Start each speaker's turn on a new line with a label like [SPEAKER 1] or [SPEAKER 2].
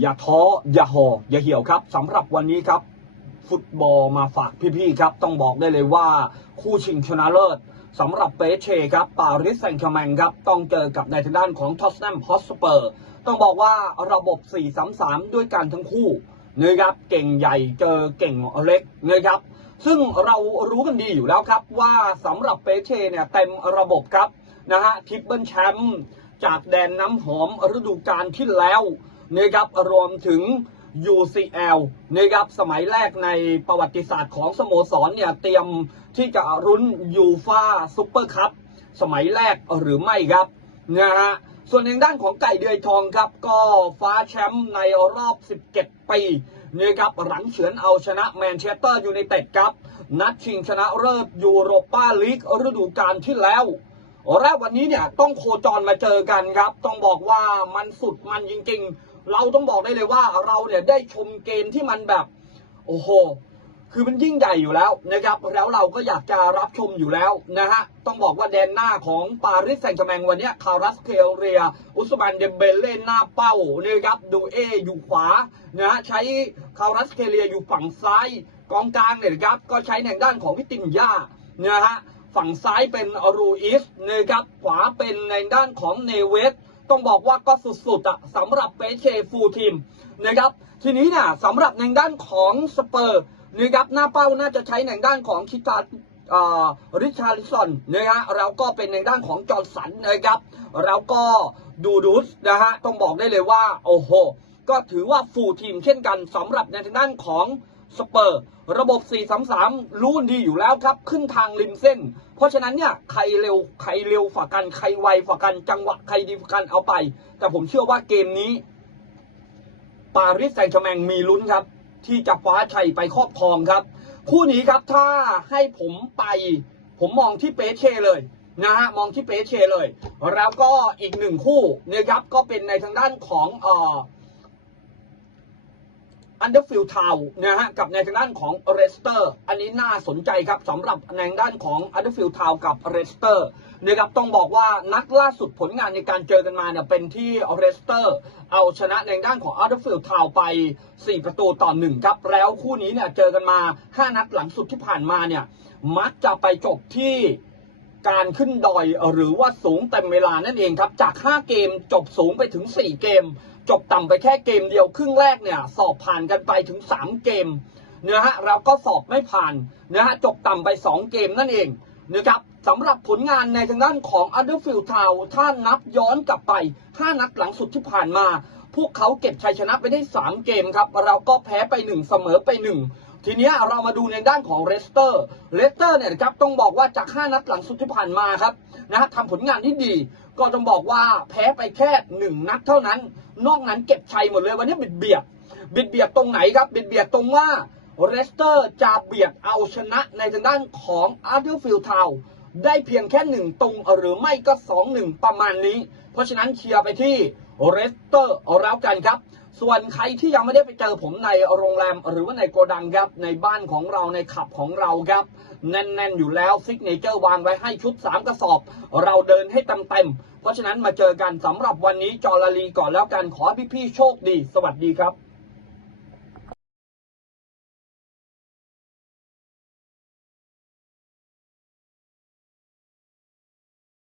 [SPEAKER 1] อย่าท้ออย่าห่ออย่าเหี่ยวครับสำหรับวันนี้ครับ ฟุตบอลมาฝากพี่ๆครับ ต้องบอกได้เลยว่า คู่ชิงชนะเลิศสำหรับเปเช่ครับปาริสแซงต์แชร์แมงครับ ต้องเจอกับในทางด้านของท็อตแนมฮอสเปอร์ ต้องบอกว่าระบบ 4-3-3 ด้วยกันทั้งคู่นะครับเก่งใหญ่เจอเก่งเล็กนะครับซึ่งเรารู้กันดีอยู่แล้วครับว่าสำหรับเปเช่เนี่ยเต็มระบบครับนะฮะทิปเปิลแชมป์จากแดนน้ำหอมฤดูกาลที่แล้ว นะครับรวมถึง UCL นะครับสมัยแรกในประวัติศาสตร์ของสโมสรเนี่ยเตรียมที่จะรุ้นยูฟาซูเปอร์คัพสมัยแรกหรือไม่ครับนะฮะส่วนทางด้านของไก่เดือยทองครับ ก็ฟ้าแชมป์ในรอบ 17 ปีนะครับหลังเฉือนเอาชนะแมนเชสเตอร์ยูไนเต็ดครับ นัดชิงชนะเลิศยูโรปาลีกฤดูกาลที่แล้วและวันนี้เนี่ยต้องโคจรมาเจอกันครับ ต้องบอกว่ามันสุดมันจริงๆ เราต้องบอกได้เลยว่าเราเนี่ยได้ชมเกมที่มันแบบ โอ้โห คือมันยิ่งใหญ่อยู่แล้วนะครับ แล้วเราก็อยากจะรับชมอยู่แล้วนะฮะ ต้องบอกว่าแดนหน้าของปารีสแซงต์แมงวันนี้คารัสเคลเรีย อุสมานเดมเบเล่หน้าเป้านะครับดูเออยู่ขวานะฮะใช้คารัสเคเรียอยู่ฝั่งซ้าย กองกลางเนี่ยนะครับก็ใช้ในด้านของวิตินยานะฮะฝั่งซ้ายเป็นรูอิสนะครับขวาเป็นในด้านของเนเวส ต้องบอกว่าก็สุดๆอะสำหรับเปเชฟูลทีมนะครับ ทีนี้เนี่ยสำหรับในด้านของสเปอร์นะครับหน้าเป้าน่าจะใช้ในด้านของคิตาริชาริสันนะฮะแล้วก็เป็นในด้านของจอร์สันนะครับแล้วก็ดูดูสนะฮะต้องบอกได้เลยว่า โอ้โห ก็ถือว่าฟูลทีมเช่นกันสำหรับในทางด้านของ สเปอร์ ระบบ 4-3-3 รู้ดีอยู่แล้วครับ ขึ้นทางริมเส้น เพราะฉะนั้นเนี่ยใครเร็วใครเร็วฝ่ากันใครไวฝ่ากันจังหวะใครดีฝ่ากันเอาไป แต่ผมเชื่อว่าเกมนี้ปารีสแซงต์แชร์แมงมีลุ้นครับ ที่จะคว้าชัยไปครอบครองครับ คู่นี้ครับถ้าให้ผมไป ผมมองที่เปเช่เลยนะฮะมองที่เปเช่เลย แล้วก็อีกหนึ่งคู่นะครับก็เป็นในทางด้านของเอ่อ นเดอร์ฟิลทาวนะฮะกับในทางด้านของเรสเตอร์ อันนี้น่าสนใจครับสำหรับในด้านของอันเดอร์ฟิลทาวกับเรสเตอร์นะครับต้องบอกว่านัดล่าสุดผลงานในการเจอกันมาเนี่ยเป็นที่เรสเตอร์ เอาชนะในด้านของอันเดอร์ฟิลทาวไป 4 ประตูต่อ1ครับแล้วคู่นี้เนี่ยเจอกันมา 5 นัดหลังสุดที่ผ่านมาเนี่ยมักจะไปจบที่การขึ้นดอยหรือว่าสูงเต็มเวลานั่นเองครับ จาก 5 เกมจบสูงไปถึง 4 เกม จบต่ำไปแค่เกมเดียวครึ่งแรกเนี่ยสอบผ่านกันไปถึง 3 เกมเนะฮะเราก็สอบไม่ผ่านนะฮะจบต่ำไป 2 เกมนั่นเองนะครับสำหรับผลงานในทางด้านของ u n d e r f i e l d Town ถ้านับย้อนกลับไป 5 นัดหลังสุดที่ผ่านมา พวกเขาเก็บชัยชนะไปได้ 3 เกมครับ เราก็แพ้ไป 1 เสมอไป 1 ทีนี้เรามาดูในด้านของเรสเตอร์เรสเตอร์เนี่ยครับต้องบอกว่าจาก 5 นัดหลังสุดที่ผ่านมาครับนะฮะทำผลงานที่ดี ก็ต้องบอกว่าแพ้ไปแค่หนึ่งนัดเท่านั้น นอกนั้นเก็บชัยหมดเลยวันนี้บิดเบียด บิดเบียดตรงไหนครับ บิดเบียดตรงว่าเรสเตอร์จะเบียดเอาชนะในทางด้านของอาร์เธอร์ฟิลทาว ได้เพียงแค่หนึ่งตรงหรือไม่ก็สองหนึ่งประมาณนี้ เพราะฉะนั้นเชียร์ไปที่เรสเตอร์แล้วกันครับ ส่วนใครที่ยังไม่ได้ไปเจอผมในโรงแรม หรือว่าในโกดังครับในบ้านของเราในขับของเราครับ แน่นๆอยู่แล้วซิกเนเจอร์วางไว้ให้ชุด 3 กระสอบ เราเดินให้เต็มๆเพราะฉะนั้นมาเจอกันสำหรับวันนี้จอลลีก่อนแล้วกันขอพี่ๆโชคดี สวัสดีครับ